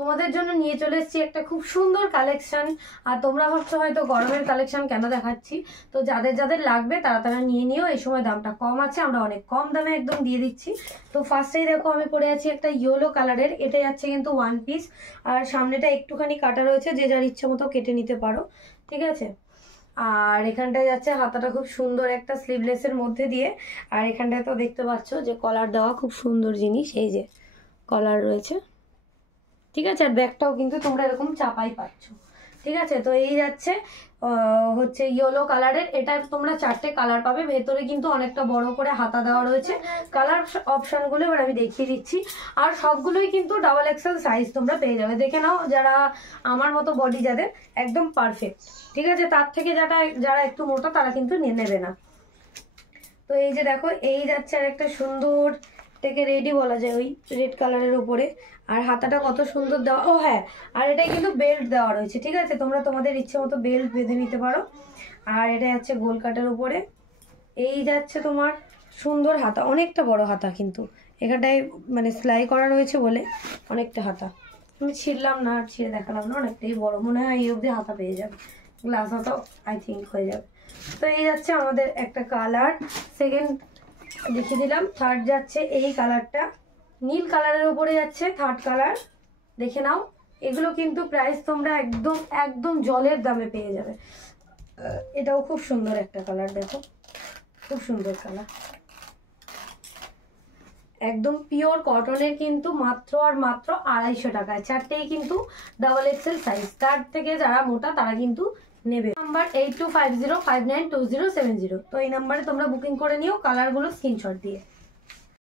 তোমাদের জন্য নিয়ে চলে এসেছি একটা খুব সুন্দর কালেকশন। আর তোমরা ভাবছো হয়তো গরমের কালেকশন কেন দেখাচ্ছি, তো যাদের যাদের লাগবে তারা তারা নিয়ে নিও। এই সময় দামটা কম আছে, আমরা অনেক কম দামে একদম দিয়ে দিচ্ছি। তো ফার্স্টেই দেখো আমি পরে আছি একটা ইয়েলো কালারের, এটা যাচ্ছে কিন্তু ওয়ান পিস, আর সামনেটা একটুখানি কাটা রয়েছে, যে যার ইচ্ছে মতো কেটে নিতে পারো, ঠিক আছে। আর এখানটায় যাচ্ছে হাতাটা খুব সুন্দর একটা স্লিভলেসের মধ্যে দিয়ে, আর এখানটায় তো দেখতে পাচ্ছ যে কলার দেওয়া, খুব সুন্দর জিনিস, এই যে কলার রয়েছে, ঠিক আছে। আর ব্যাগটাও কিন্তু তোমরা এরকম চাপাই পাচ্ছ, ঠিক আছে। তো এই যাচ্ছে হচ্ছে ইয়েলো কালারের, এটা তোমরা 4টে কালার পাবে। ভেতরে কিন্তু অনেকটা বড় করে হাতা দেওয়া রয়েছে। কালার অপশনগুলো এবার আমি দেখিয়ে দিচ্ছি। আর সবগুলোই কিন্তু ডাবল এক্সেল সাইজ তোমরা পেয়ে যাবে, দেখে নাও। যারা আমার মতো বডি যাদের একদম পারফেক্ট, ঠিক আছে। তার থেকে যারা একটু মোটা তারা কিন্তু নিয়ে নেবে না। তো এই যে দেখো, এই যাচ্ছে আর একটা সুন্দর থেকে রেডি বলা যায়, ওই রেড কালারের উপরে। আর হাতাটা কত সুন্দর দেওয়া, ও হ্যাঁ, আর এটাই কিন্তু বেল্ট দেওয়া রয়েছে, ঠিক আছে। তোমরা তোমাদের ইচ্ছে মতো বেল্ট বেঁধে নিতে পারো। আর এটা যাচ্ছে গোল কাটের উপরে। এই যাচ্ছে তোমার সুন্দর হাতা, অনেকটা বড় হাতা, কিন্তু এখানটায় মানে সেলাই করা রয়েছে বলে অনেকটা হাতা। আমি ছিঁড়লাম না, আর ছিঁড়ে দেখালাম না, অনেকটাই বড়, মনে হয় এই অবধি হাতা পেয়ে যাবে, গ্লাস হাতাও আই থিঙ্ক হয়ে যাবে। তো এই যাচ্ছে আমাদের একটা কালার, সেকেন্ড দেখিয়ে দিলাম। থার্ড যাচ্ছে এই কালারটা, নীল কালারের উপরে যাচ্ছে থার্ড কালার, দেখে নাও। এগুলো কিন্তু প্রাইস তোমরা একদম একদম জলের দামে পেয়ে যাবে। এটাও খুব সুন্দর একটা কালার, দেখো খুব সুন্দর কালার, একদম পিওর কটনের, কিন্তু মাত্র আর মাত্র 250 টাকায়। 4টেই কিন্তু ডাবল এক্সেল সাইজ, তার থেকে যারা মোটা তারা কিন্তু নেবে। নাম্বার 8250592070। তো এই নাম্বারে তোমরা বুকিং করে নিও কালারগুলো স্ক্রিনশট দিয়ে।